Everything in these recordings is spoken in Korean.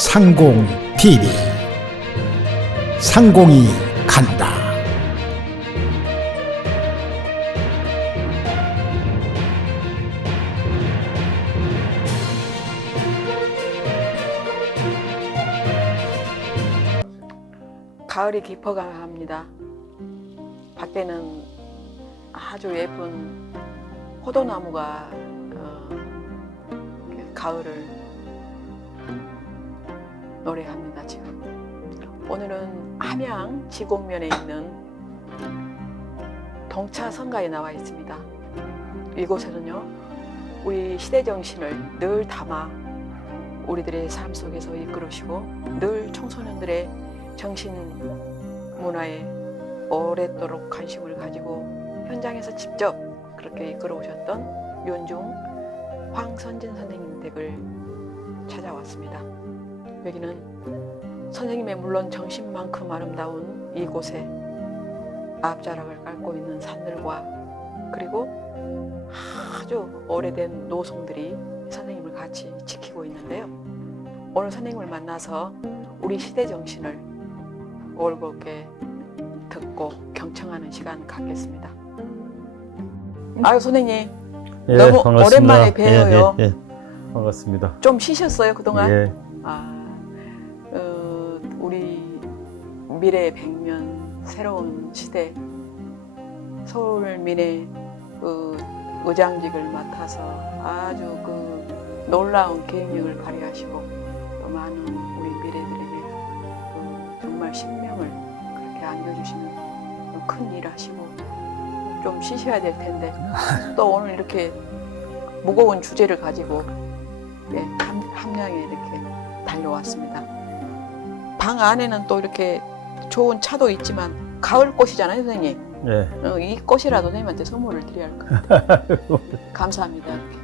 상공 TV 상공이 간다. 가을이 깊어갑니다. 밖에는 아주 예쁜 포도나무가 가을을 노래합니다. 지금 오늘은 함양 지곡면에 있는 동차성가에 나와 있습니다. 이곳에는요, 우리 시대 정신을 늘 담아 우리들의 삶 속에서 이끌으시고 늘 청소년들의 정신 문화에 오랫도록 관심을 가지고 현장에서 직접 그렇게 이끌어 오셨던 윤중 황선진 선생님 댁을 찾아왔습니다. 여기는 선생님의 물론 정신만큼 아름다운 이곳에 앞자락을 깔고 있는 산들과 그리고 아주 오래된 노송들이 선생님을 같이 지키고 있는데요. 오늘 선생님을 만나서 우리 시대 정신을 올곧게 듣고 경청하는 시간 갖겠습니다. 아유 선생님, 예, 너무 반갑습니다. 오랜만에 뵈어요. 예, 반갑습니다. 좀 쉬셨어요 그동안? 예. 우리 미래 100년 새로운 시대 서울민의 의장직을 맡아서 아주 놀라운 계획력을 발휘하시고 또 많은 우리 미래들에게 정말 신명을 그렇게 안겨주시는 큰 일 하시고 좀 쉬셔야 될 텐데 또 오늘 이렇게 무거운 주제를 가지고 함양에 이렇게 달려왔습니다. 방 안에는 또 이렇게 좋은 차도 있지만 가을꽃이잖아요 선생님. 예. 이 꽃이라도 선생님한테 선물을 드려야 할 것 같아요. 감사합니다. 이렇게.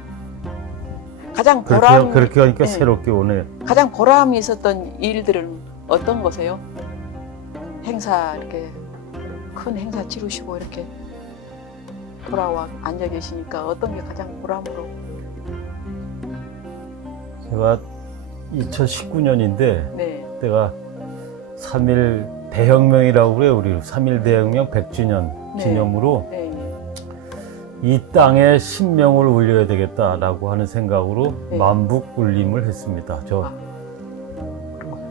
가장 보람 그렇게 하니까 새롭게 오네요. 가장 보람이 있었던 일들은 어떤 거세요? 행사 이렇게 큰 행사 치르시고 이렇게 돌아와 앉아 계시니까 어떤 게 가장 보람으로? 제가 2019년인데 네. 그때가 3.1 대혁명이라고 그래요. 우리 3.1 대혁명 100주년 네. 기념으로 네. 이 땅에 신명을 울려야 되겠다라고 하는 생각으로 네. 만북 울림을 했습니다. 저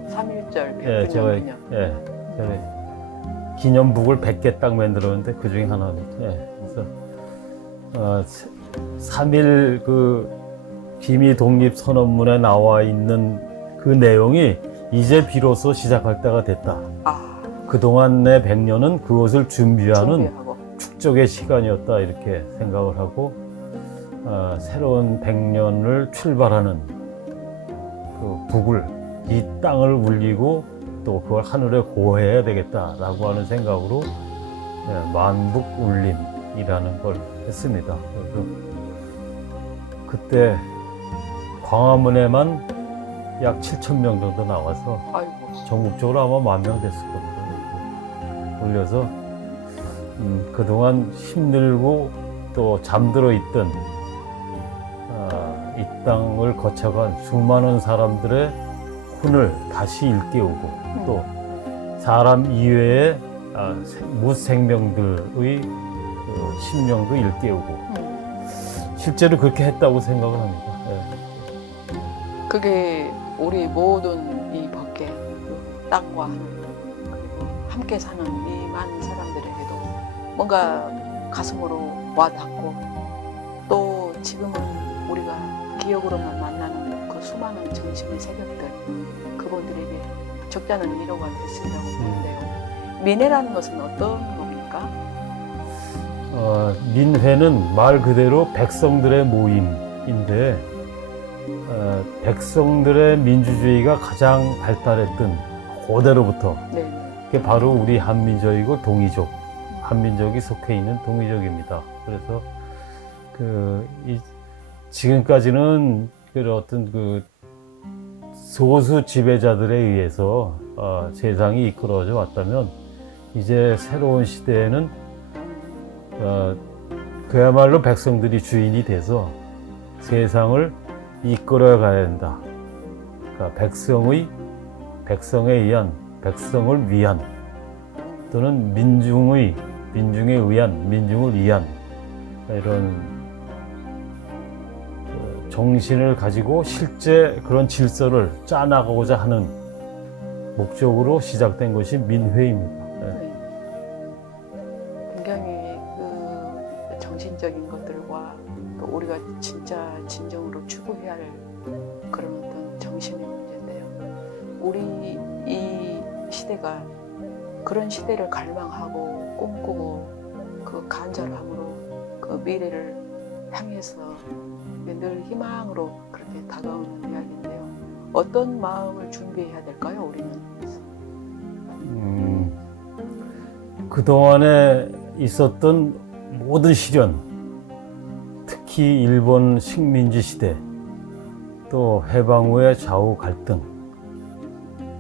3.1절 100주년 제가 기념. 제가 기념북을 100개 딱 만들었는데 그 중에 하나입니다. 그래서 3.1 기미 독립 선언문에 나와 있는 그 내용이 이제 비로소 시작할 때가 됐다. 그동안의 100년은 그것을 준비하는 축적의 시간이었다 이렇게 생각을 하고 새로운 100년을 출발하는 그 북을 이 땅을 울리고 또 그걸 하늘에 고해야 되겠다라고 하는 생각으로 만북울림이라는 걸 했습니다. 그래서 그때 광화문에만 약 7,000명 정도 나와서 전국적으로 아마 10,000명 됐을 겁니다. 올려서 그동안 힘들고 또 잠들어 있던 이 땅을 거쳐간 수많은 사람들의 혼을 다시 일깨우고 또 사람 이외의 무생명들의 심령도 일깨우고 실제로 그렇게 했다고 생각을 합니다. 그게 우리 모든 이 밖에 땅과 하늘 그리고 함께 사는 이 많은 사람들에게도 뭔가 가슴으로 와닿고 또 지금은 우리가 기억으로만 만나는 그 수많은 정신의 새벽들 그분들에게 적잖은 위로가 됐으리라고 보는데요. 민회라는 것은 어떤 겁니까? 민회는 말 그대로 백성들의 모임인데 백성들의 민주주의가 가장 발달했던 고대로부터 그게 바로 우리 한민족이고 동이족, 한민족이 속해 있는 동이족입니다. 그래서 지금까지는 어떤 소수 지배자들에 의해서 세상이 이끌어져 왔다면 이제 새로운 시대에는 그야말로 백성들이 주인이 돼서 세상을 이끌어 가야 된다. 그러니까 백성에 의한, 백성을 위한 또는 민중에 의한, 민중을 위한 이런 정신을 가지고 실제 그런 질서를 짜나가고자 하는 목적으로 시작된 것이 민회입니다. 네. 굉장히 그 정신적인 것들과 또 우리가 진짜 진정으로 추구해야 할 그런 어떤 정신의 문제인데요. 우리 이 시대가 그런 시대를 갈망하고 꿈꾸고 그 간절함으로 그 미래를 향해서 늘 희망으로 그렇게 다가오는 이야기인데요. 어떤 마음을 준비해야 될까요, 우리는? 그동안에 있었던 모든 시련, 특히 일본 식민지 시대, 또 해방 후의 좌우 갈등,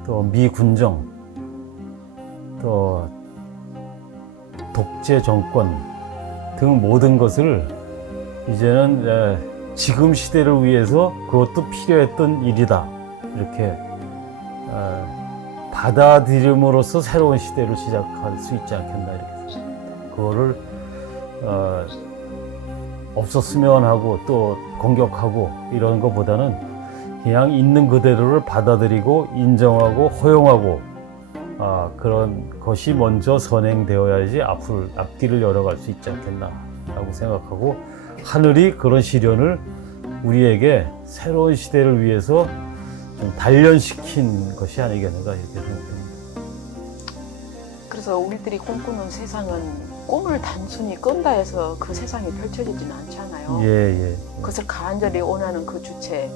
또 미군정, 또 독재 정권 등 모든 것을 이제는 지금 시대를 위해서 그것도 필요했던 일이다. 이렇게 받아들임으로써 새로운 시대를 시작할 수 있지 않겠나 이렇게 생각합니다. 그거를 없었으면 하고 또 공격하고 이런 것보다는 그냥 있는 그대로를 받아들이고 인정하고 허용하고 그런 것이 먼저 선행되어야지 앞길을 열어갈 수 있지 않겠나라고 생각하고 하늘이 그런 시련을 우리에게 새로운 시대를 위해서 좀 단련시킨 것이 아니겠는가 이렇게 생각합니다. 그래서 우리들이 꿈꾸는 세상은 꿈을 단순히 꾼다 해서 그 세상이 펼쳐지지는 않잖아요. 예. 그것을 간절히 원하는 그 주체,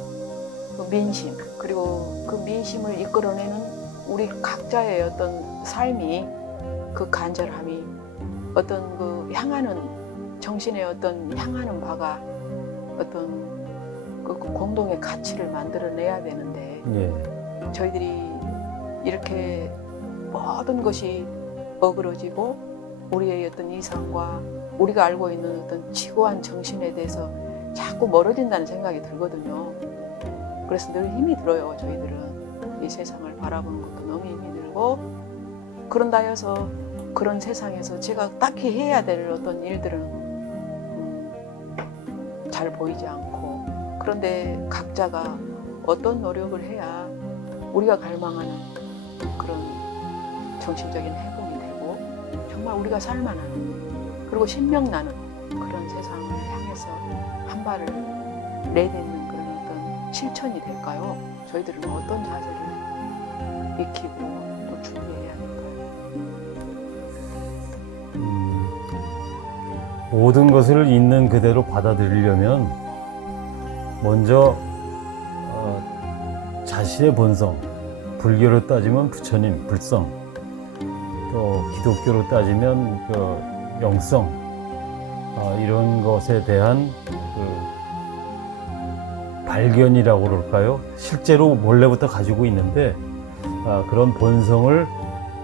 그 민심, 그리고 그 민심을 이끌어내는 우리 각자의 어떤 삶이 그 간절함이 어떤 그 향하는 정신의 어떤 향하는 바가 어떤 그 공동의 가치를 만들어내야 되는데 예. 저희들이 이렇게 모든 것이 어그러지고 우리의 어떤 이상과 우리가 알고 있는 어떤 지고한 정신에 대해서 자꾸 멀어진다는 생각이 들거든요. 그래서 늘 힘이 들어요. 저희들은 이 세상을 바라보는 것도 너무 힘이 들고 그런다 해서 그런 세상에서 제가 딱히 해야 될 어떤 일들은 잘 보이지 않고 그런데 각자가 어떤 노력을 해야 우리가 갈망하는 그런 정신적인 회복이 되고 정말 우리가 살만하는 그리고 신명나는 그런 세상을 향해서 한 발을 내딛는 그런 어떤 실천이 될까요? 저희들은 어떤 자세를 익히고 또 준비해야 될까요? 모든 것을 있는 그대로 받아들이려면 먼저 자신의 본성, 불교로 따지면 부처님, 불성, 또 기독교로 따지면 그 영성, 이런 것에 대한 그 발견이라고 그럴까요? 실제로 원래부터 가지고 있는데 그런 본성을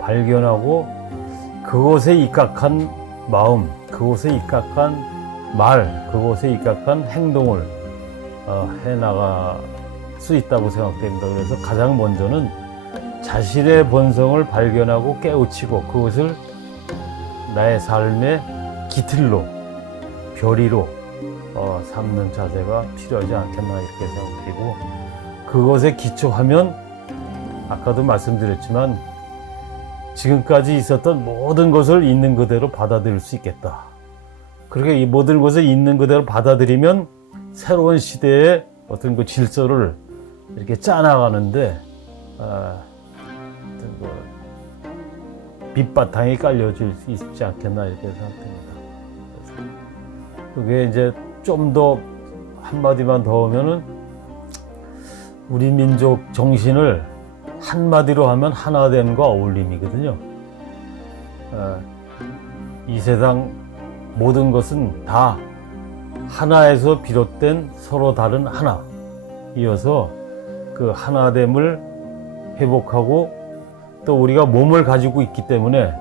발견하고 그것에 입각한 마음, 그것에 입각한 말, 그것에 입각한 행동을 해나갈 수 있다고 생각됩니다. 그래서 가장 먼저는 자신의 본성을 발견하고 깨우치고 그것을 나의 삶의 기틀로, 별이로 삼는 자세가 필요하지 않겠나 이렇게 생각되고 그것에 기초하면 아까도 말씀드렸지만 지금까지 있었던 모든 것을 있는 그대로 받아들일 수 있겠다. 그렇게 이 모든 것을 있는 그대로 받아들이면 새로운 시대의 어떤 그 질서를 이렇게 짜나가는데 밑바탕이 깔려질 수 있지 않겠나 이렇게 생각됩니다. 그래서 그게 이제 좀 더 한마디만 더 하면은 우리 민족 정신을 한마디로 하면 하나됨과 어울림이거든요. 이 세상 모든 것은 다 하나에서 비롯된 서로 다른 하나이어서 그 하나됨을 회복하고 또 우리가 몸을 가지고 있기 때문에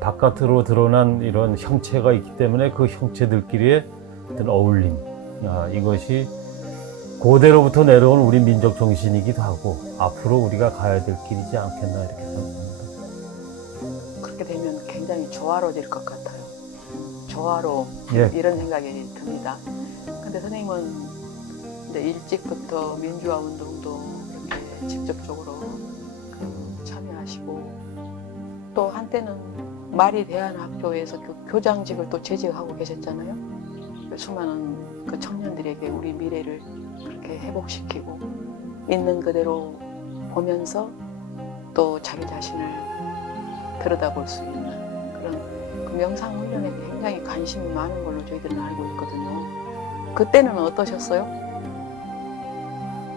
바깥으로 드러난 이런 형체가 있기 때문에 그 형체들끼리의 어떤 어울림 이것이 고대로부터 내려온 우리 민족 정신이기도 하고 앞으로 우리가 가야 될 길이지 않겠나 이렇게 생각합니다. 그렇게 되면 굉장히 조화로워질 것 같아요. 조화로 예. 이런 생각이 듭니다. 근데 선생님은 이제 일찍부터 민주화 운동도 이렇게 직접적으로 참여하시고 또 한때는 마리 대한학교에서 교장직을 또 재직하고 계셨잖아요. 수많은 그 청년들에게 우리 미래를 그렇게 회복시키고 있는 그대로 보면서 또 자기 자신을 들여다볼 수 있는 그런 그 명상 훈련에 굉장히 관심이 많은 걸로 저희들은 알고 있거든요. 그때는 어떠셨어요?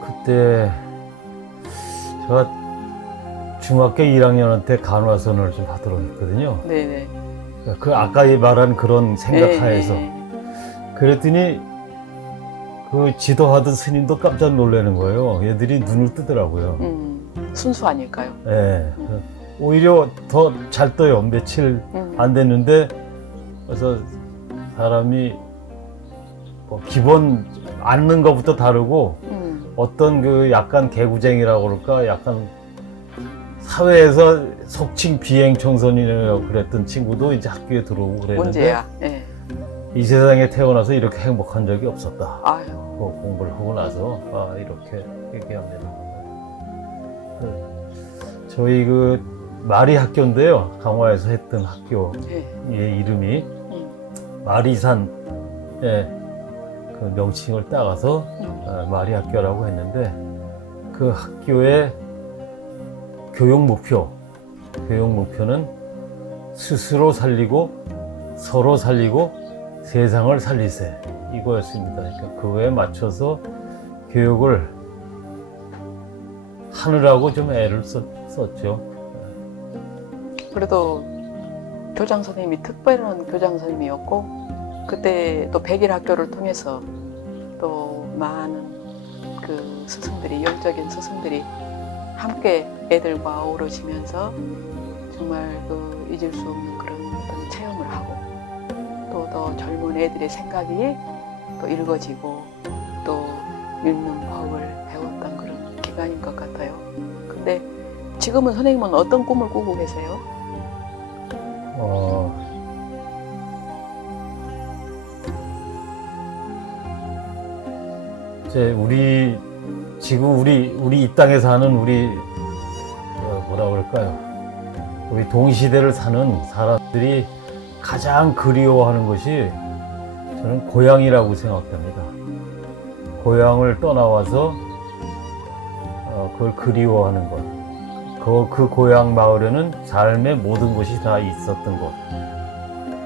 그때 제가 중학교 1학년 때 간화선을 좀 하도록 했거든요. 네네. 그 아까 말한 그런 생각하에서 그랬더니 그 지도하던 스님도 깜짝 놀라는 거예요. 얘들이 눈을 뜨더라고요. 순수하니까요. 예. 오히려 더 잘 떠요. 며칠 안 됐는데 그래서 사람이 뭐 기본 앉는 것부터 다르고 어떤 그 약간 개구쟁이라고 그럴까 약간 사회에서 속칭 비행 청소년이라고 그랬던 친구도 이제 학교에 들어오고 그랬는데 문제야. 네. 이 세상에 태어나서 이렇게 행복한 적이 없었다. 아유. 뭐 공부를 하고 나서 이렇게 얘기합니다. 저희 그 마리 학교인데요. 강화에서 했던 학교의 네. 이름이 마리산의 그 명칭을 따가서 마리 학교라고 했는데 그 학교의 교육 목표는 스스로 살리고 서로 살리고 세상을 살리세 이거였습니다. 그러니까 그거에 맞춰서 교육을 하느라고 좀 애를 썼죠. 그래도 교장 선생님이 특별한 교장 선생님이었고 그때 또 백일 학교를 통해서 또 많은 그 스승들이 영적인 스승들이 함께 애들과 어우러지면서 정말 그 잊을 수 없는 그런 어떤 체험을 하고 또 더 젊은 애들의 생각이 또 읽어지고 또 읽는 법을 배웠던 그런 기간인 것 같아요. 근데 지금은 선생님은 어떤 꿈을 꾸고 계세요? 이제 지금 우리 이 땅에 사는 우리 뭐라 그럴까요? 우리 동시대를 사는 사람들이 가장 그리워하는 것이 저는 고향이라고 생각합니다. 고향을 떠나와서 그걸 그리워하는 것. 그 고향 마을에는 삶의 모든 것이 다 있었던 것.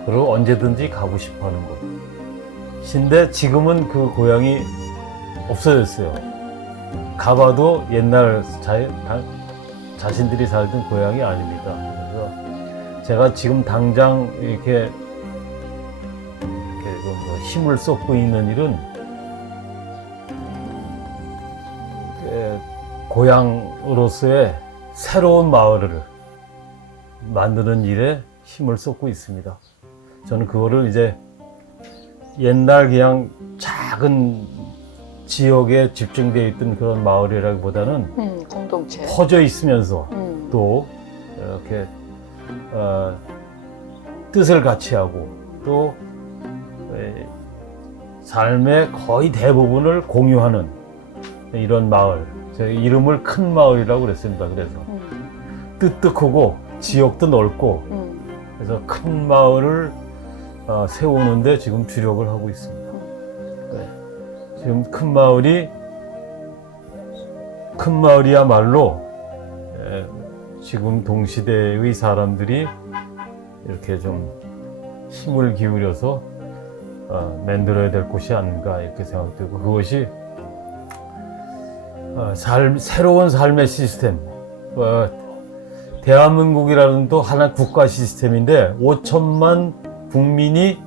그리고 언제든지 가고 싶어하는 것인데 지금은 그 고향이 없어졌어요. 가봐도 옛날 자신들이 살던 고향이 아닙니다. 그래서 제가 지금 당장 이렇게 뭐 힘을 쏟고 있는 일은 고향으로서의 새로운 마을을 만드는 일에 힘을 쏟고 있습니다. 저는 그거를 이제 옛날 그냥 작은 지역에 집중되어 있던 그런 마을이라기보다는 공동체 퍼져 있으면서 또 이렇게 뜻을 같이 하고 또 삶의 거의 대부분을 공유하는 이런 마을. 제 이름을 큰 마을이라고 그랬습니다. 그래서 뜻도 크고 지역도 넓고 그래서 큰 마을을 세우는데 지금 주력을 하고 있습니다. 네. 지금 큰 마을이야말로 지금 동시대의 사람들이 이렇게 좀 힘을 기울여서 만들어야 될 곳이 아닌가 이렇게 생각되고 그것이 새로운 삶의 시스템 대한민국이라는 또 하나의 국가 시스템인데 5천만 국민이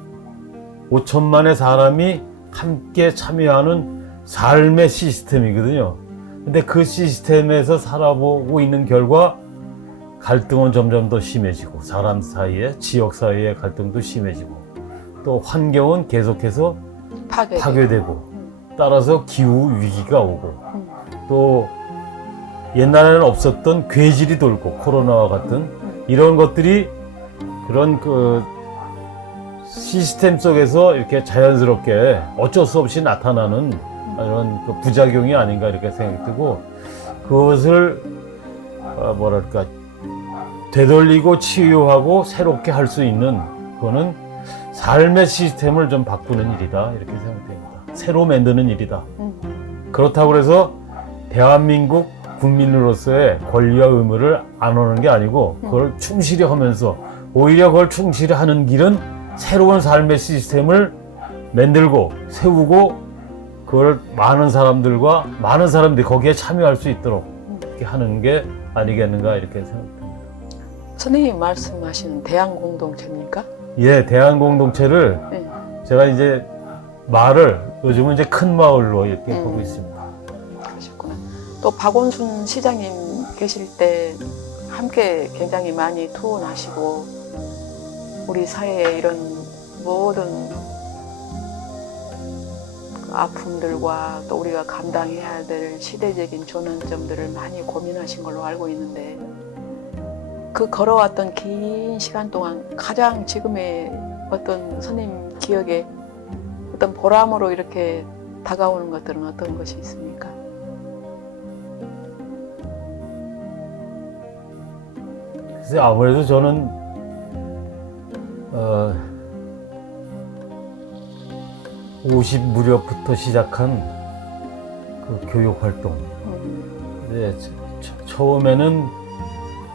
5천만의 사람이 함께 참여하는 삶의 시스템이거든요. 근데 그 시스템에서 살아보고 있는 결과 갈등은 점점 더 심해지고 사람 사이에 지역 사이의 갈등도 심해지고 또 환경은 계속해서 파괴되고 따라서 기후 위기가 오고 또 옛날에는 없었던 괴질이 돌고 코로나와 같은 이런 것들이 그런 그 시스템 속에서 이렇게 자연스럽게 어쩔 수 없이 나타나는 이런 그 부작용이 아닌가 이렇게 생각이 들고 그것을 뭐랄까 되돌리고 치유하고 새롭게 할 수 있는 그거는 삶의 시스템을 좀 바꾸는 일이다 이렇게 생각됩니다. 새로 만드는 일이다. 그렇다고 해서 대한민국 국민으로서의 권리와 의무를 안 하는 게 아니고 그걸 충실히 하면서 오히려 그걸 충실히 하는 길은 새로운 삶의 시스템을 만들고 세우고 그걸 많은 사람들이 거기에 참여할 수 있도록 이렇게 하는 게 아니겠는가 이렇게 생각합니다. 선생님 말씀하신 대안 공동체입니까? 예, 대안 공동체를 네. 제가 이제 마을을 요즘은 이제 큰 마을로 이렇게 보고 있습니다. 그러셨구나. 또 박원순 시장님 계실 때 함께 굉장히 많이 투혼하시고 우리 사회의 이런 모든 아픔들과 또 우리가 감당해야 될 시대적인 전환점들을 많이 고민하신 걸로 알고 있는데 그 걸어왔던 긴 시간 동안 가장 지금의 어떤 선생님 기억에 어떤 보람으로 이렇게 다가오는 것들은 어떤 것이 있습니까? 글쎄 아무래도 저는 50 무렵부터 시작한 그 교육 활동. 네, 처음에는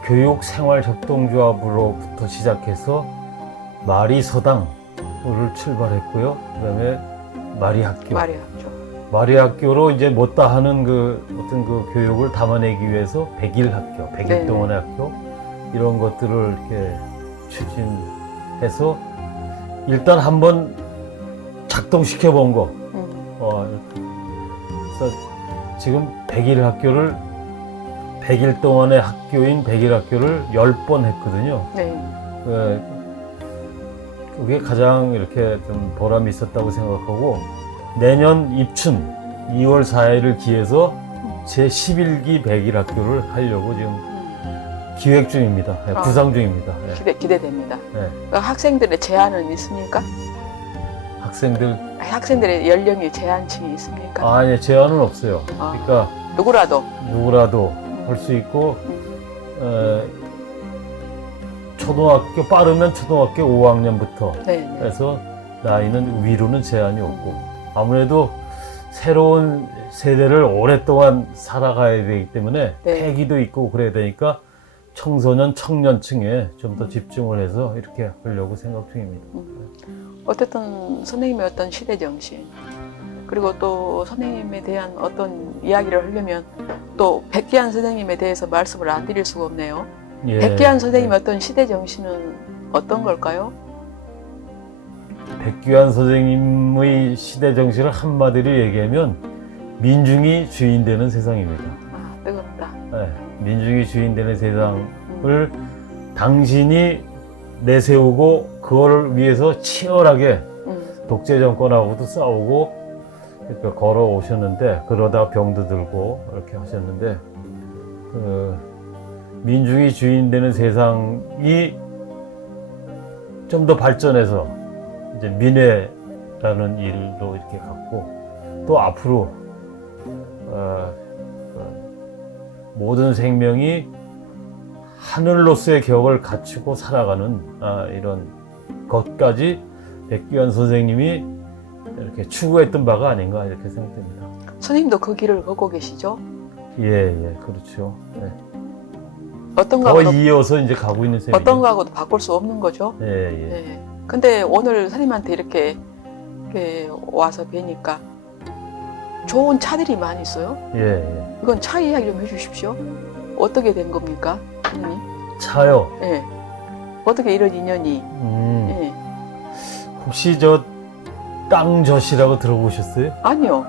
교육생활협동조합으로부터 시작해서 마리서당을 출발했고요. 그다음에 마리학교. 마리학교로 이제 못다 하는 그 어떤 그 교육을 담아내기 위해서 100일 학교, 100일 동안의 학교 이런 것들을 이렇게 추진해서 일단 한번 작동시켜 본 거. 그래서 지금 100일 학교를 100일 동안의 학교인 100일 학교를 10번 했거든요. 네. 그게 가장 이렇게 좀 보람이 있었다고 생각하고 내년 입춘 2월 4일을 기해서 제 11기 100일 학교를 하려고 지금 기획 중입니다. 구상 중입니다. 기대됩니다. 네. 학생들의 제한은 있습니까? 학생들의 연령의 제한층이 있습니까? 아니, 제한은 없어요. 그러니까 누구라도 할 수 있고 초등학교 빠르면 초등학교 5학년부터 해서 나이는 위로는 제한이 없고 아무래도 새로운 세대를 오랫동안 살아가야 되기 때문에 패기도 있고 그래야 되니까 청소년, 청년층에 좀 더 집중을 해서 이렇게 하려고 생각 중입니다. 어쨌든 선생님의 어떤 시대정신 그리고 또 선생님에 대한 어떤 이야기를 하려면 또 백기환 선생님에 대해서 말씀을 안 드릴 수가 없네요. 예, 백기환 선생님의 어떤 시대정신은 어떤 걸까요? 백기환 선생님의 시대정신을 한마디로 얘기하면 민중이 주인 되는 세상입니다. 뜨겁다. 네, 민중이 주인 되는 세상을 당신이 내세우고 그거를 위해서 치열하게 독재 정권하고도 싸우고 이렇게 걸어오셨는데 그러다 병도 들고 이렇게 하셨는데 민중이 주인 되는 세상이 좀 더 발전해서 이제 민회라는 일로 이렇게 갔고 또 앞으로 모든 생명이 하늘로서의 격을 갖추고 살아가는 이런 것까지 백기환 선생님이 이렇게 추구했던 바가 아닌가 이렇게 생각됩니다. 선생님도 그 길을 걷고 계시죠? 예, 그렇죠. 네. 어떤 더 거하고도 이어서 이제 가고 있는 셈이죠. 어떤 거하고도 바꿀 수 없는 거죠. 예. 근데 오늘 선생님한테 이렇게 와서 뵈니까 좋은 차들이 많이 있어요. 예. 이건 차 이야기 좀 해주십시오. 어떻게 된 겁니까, 선생님? 차요. 예. 어떻게 이런 인연이? 예. 혹시 저 땅젖이라고 들어보셨어요? 아니요.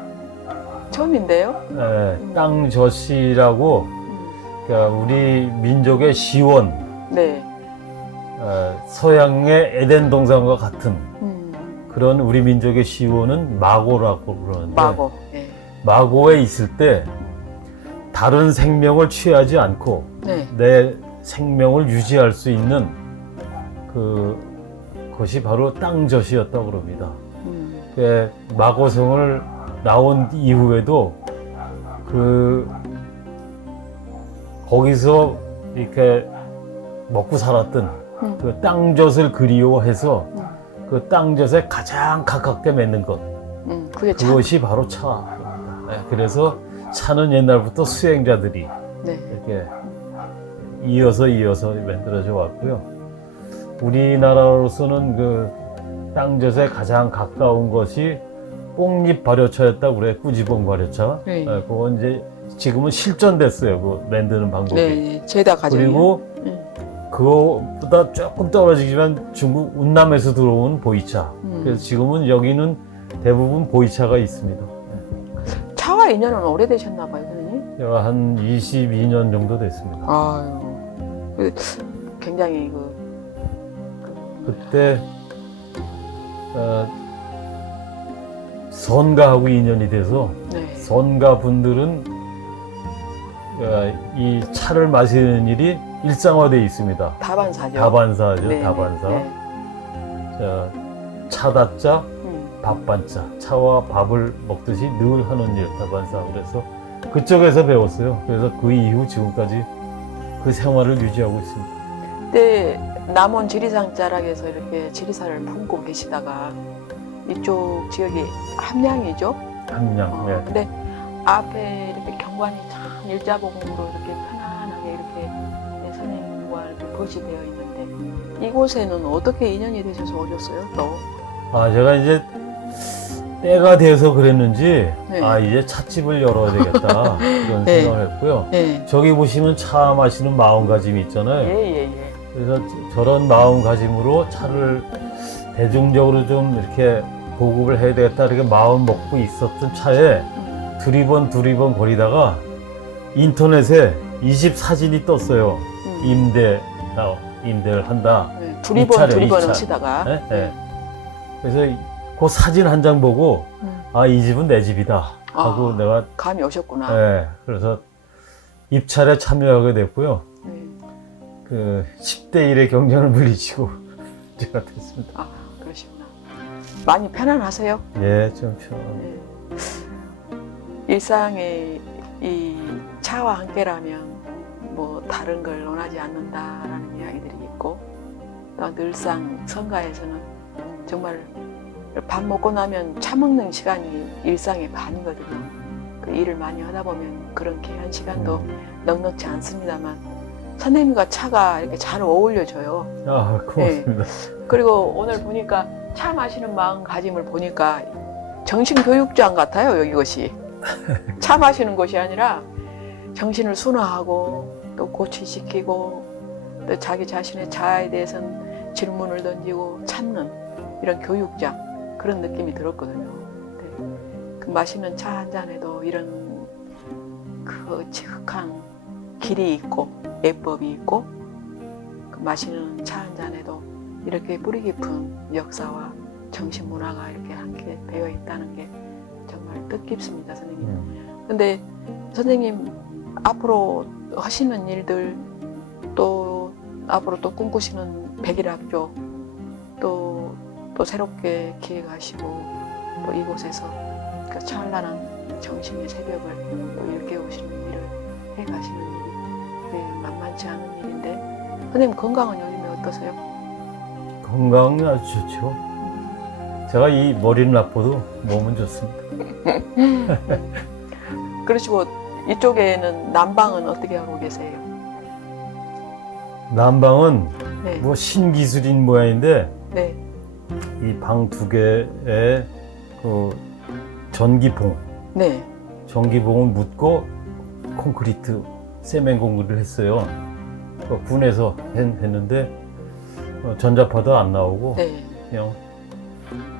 처음인데요. 네, 땅젖이라고 그러니까 우리 민족의 시원, 네. 서양의 에덴 동산과 같은 그런 우리 민족의 시호는 마고라고 그러는데 마고. 예. 마고에 있을 때 다른 생명을 취하지 않고 네. 내 생명을 유지할 수 있는 그것이 바로 땅젖이었다고 그럽니다. 그 마고성을 나온 이후에도 거기서 이렇게 먹고 살았던 그 땅젖을 그리워해서 그 땅젖에 가장 가깝게 맺는 것, 그게 참. 그것이 바로 차입니다. 네, 그래서 차는 옛날부터 수행자들이 네. 이렇게 이어서 만들어져 왔고요. 우리나라로서는 그 땅젖에 가장 가까운 것이 뽕잎 발효차였다고 그래. 꾸지봉 발효차. 네. 그건 이제 지금은 실전됐어요. 그 만드는 방법이. 네. 죄다 가지고. 그리고 그거보다 조금 떨어지지만 중국 운남에서 들어온 보이차. 그래서 지금은 여기는 대부분 보이차가 있습니다. 차와 인연은 오래되셨나 봐요, 선생님? 제가 한 22년 정도 됐습니다. 아유. 굉장히 그때 선가하고 인연이 돼서 네. 선가 분들은 이 차를 마시는 일이 일상화되어 있습니다. 다반사죠. 다반사죠. 네, 다반사. 네. 자, 차다자, 밥반자. 차와 밥을 먹듯이 늘 하는 일, 다반사. 그래서 그쪽에서 배웠어요. 그래서 그 이후 지금까지 그 생활을 유지하고 있습니다. 그때 남원 지리산 자락에서 이렇게 지리산을 품고 계시다가 이쪽 지역이 함량이죠. 함량. 네. 근데 앞에 이렇게 경관이 참 일자봉으로 이렇게 편안하게 이렇게 선생님과 이렇게 거시 되어 있는데 이곳에는 어떻게 인연이 되셔서 오셨어요? 또? 제가 이제 때가 돼서 그랬는지 네. 이제 찻집을 열어야 되겠다 이런 네. 생각을 했고요. 네. 저기 보시면 차 마시는 마음가짐이 있잖아요. 예. 그래서 저런 마음가짐으로 차를 대중적으로 좀 이렇게 보급을 해야 되겠다 이렇게 마음 먹고 있었던 차에 두리번 거리다가 인터넷에 이 집 사진이 떴어요. 임대를 한다. 네. 입찰이요, 두리번 입찰. 하시다가. 네? 네. 그래서 그 사진 한 장 보고 이 집은 내 집이다 하고 내가 감이 오셨구나. 네, 그래서 입찰에 참여하게 됐고요. 네. 그 10대 1의 경쟁을 물리치고 제가 됐습니다. 그러시구나. 많이 편안하세요? 예, 좀 편. 네. 일상에 이 차와 함께라면 뭐 다른 걸 원하지 않는다라는 이야기들이 있고 또 늘상 성가에서는 정말 밥 먹고 나면 차 먹는 시간이 일상의 반이거든요. 그 일을 많이 하다 보면 그런 귀한 시간도 넉넉지 않습니다만 선생님과 차가 이렇게 잘 어울려져요. 고맙습니다. 그리고 오늘 보니까 차 마시는 마음가짐을 보니까 정신교육장 같아요, 이것이. 차 마시는 곳이 아니라 정신을 순화하고 또 고취시키고 또 자기 자신의 자아에 대해서는 질문을 던지고 찾는 이런 교육장 그런 느낌이 들었거든요. 네. 그 마시는 차 한 잔에도 이런 그 지극한 길이 있고 예법이 있고 그 마시는 차 한 잔에도 이렇게 뿌리 깊은 역사와 정신 문화가 이렇게 함께 배어 있다는 게 정말 뜻깊습니다, 선생님. 근데 선생님 앞으로 하시는 일들 또 앞으로 또 꿈꾸시는 백일학교 또 새롭게 기획하시고 또 이곳에서 그 찬란한 정신의 새벽을 또 일깨우시는 일을 해가시는 일이 만만치 않은 일인데 선생님 건강은 요즘에 어떠세요? 건강이 아주 좋죠. 제가 이 머리는 나빠도 몸은 좋습니다. 그러시고 이쪽에는 난방은 어떻게 하고 계세요? 난방은 네. 뭐 신기술인 모양인데 네. 이 방 두 개에 그 전기봉을 네. 묻고 콘크리트 세멘 공구를 했어요. 군에서 했는데 전자파도 안 나오고 네. 그냥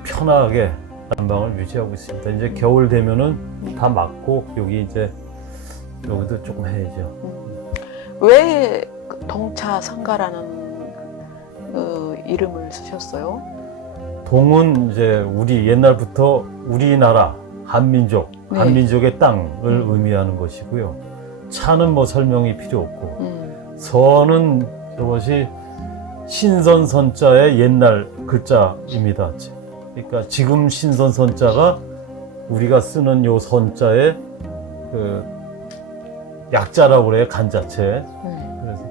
편하게 난방을 유지하고 있습니다. 이제 겨울 되면은 다 막고 여기 이제 여기도 조금 해야죠. 왜 동차 성가라는 이름을 쓰셨어요? 동은 이제 우리 옛날부터 우리나라 한민족, 네. 한민족의 땅을 의미하는 것이고요. 차는 뭐 설명이 필요 없고 선은 이것이 신선선자의 옛날 글자입니다. 그러니까 지금 신선선자가 우리가 쓰는 요 선자의 그 약자라고 그래요. 간자체. 그래서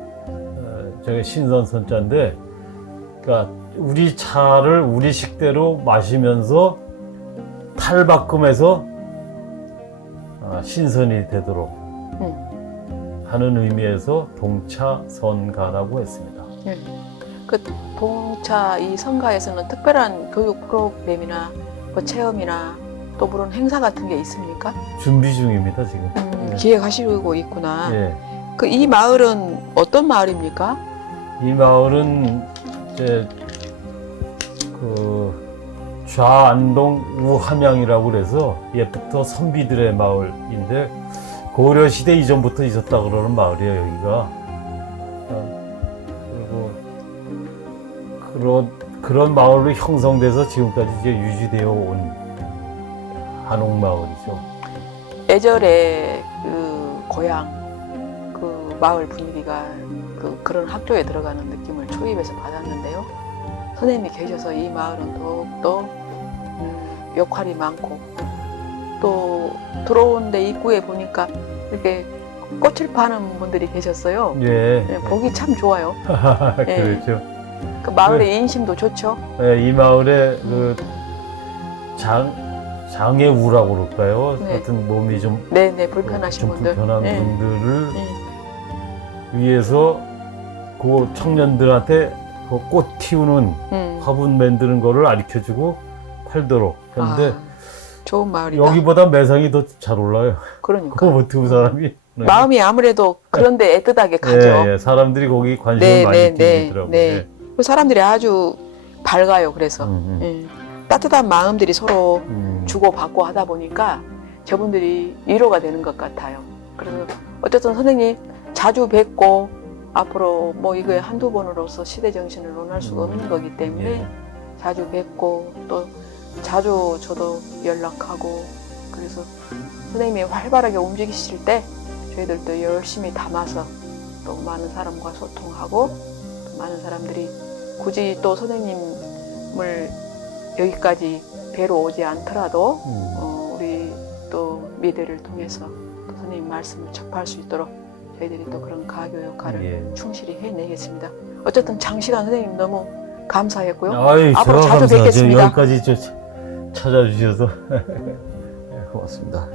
저게 신선선자인데, 그러니까 우리 차를 우리 식대로 마시면서 탈바꿈해서 신선이 되도록 하는 의미에서 동차선가라고 했습니다. 그 동차 이 선가에서는 특별한 교육 프로그램이나 뭐 체험이나 또 물론 행사 같은 게 있습니까? 준비 중입니다, 지금. 기획하시고 있구나. 예. 그 이 마을은 어떤 마을입니까? 이 마을은 이제 그 좌안동 우함양이라고 그래서 옛부터 선비들의 마을인데 고려 시대 이전부터 있었다 그러는 마을이에요, 여기가. 그리고 그런 마을로 형성돼서 지금까지 이제 유지되어 온 한옥마을이죠. 예전에 그 고향 그 마을 분위기가 그런 학교에 들어가는 느낌을 초입에서 받았는데요. 선생님이 계셔서 이 마을은 더욱더 역할이 많고 또 들어온 데 입구에 보니까 이렇게 꽃을 파는 분들이 계셨어요. 예. 네, 보기 참 좋아요. 그렇죠. 그 마을의 인심도 좋죠. 이 마을에 그 장애우라고 그럴까요? 네. 하여튼 몸이 좀 불편하신 좀 분들. 불편한 네. 분들을 위해서 그 청년들한테 그 꽃 키우는 화분 만드는 거를 가르쳐주고 팔도록 했는데 좋은 마을이다. 여기보다 매상이 더 잘 올라요. 그러니까. 그 두 사람이. 마음이 아무래도 그런데 애틋하게 가죠. 예, 사람들이 거기 관심을 많이 띄더라고요. 네. 그 사람들이 아주 밝아요. 그래서 따뜻한 마음들이 서로 주고받고 하다 보니까 저분들이 위로가 되는 것 같아요. 그래서 어쨌든 선생님 자주 뵙고 앞으로 뭐 이거에 한두 번으로서 시대 정신을 논할 수가 없는 거기 때문에 자주 뵙고 또 자주 저도 연락하고 그래서 선생님이 활발하게 움직이실 때 저희들도 열심히 담아서 또 많은 사람과 소통하고 또 많은 사람들이 굳이 또 선생님을 여기까지 뵈러 오지 않더라도 우리 또 미대를 통해서 또 선생님 말씀을 접할 수 있도록 저희들이 또 그런 가교 역할을 충실히 해내겠습니다. 어쨌든 장시간 선생님 너무 감사했고요. 앞으로 자주 뵙겠습니다. 여기까지 찾아주셔서 고맙습니다.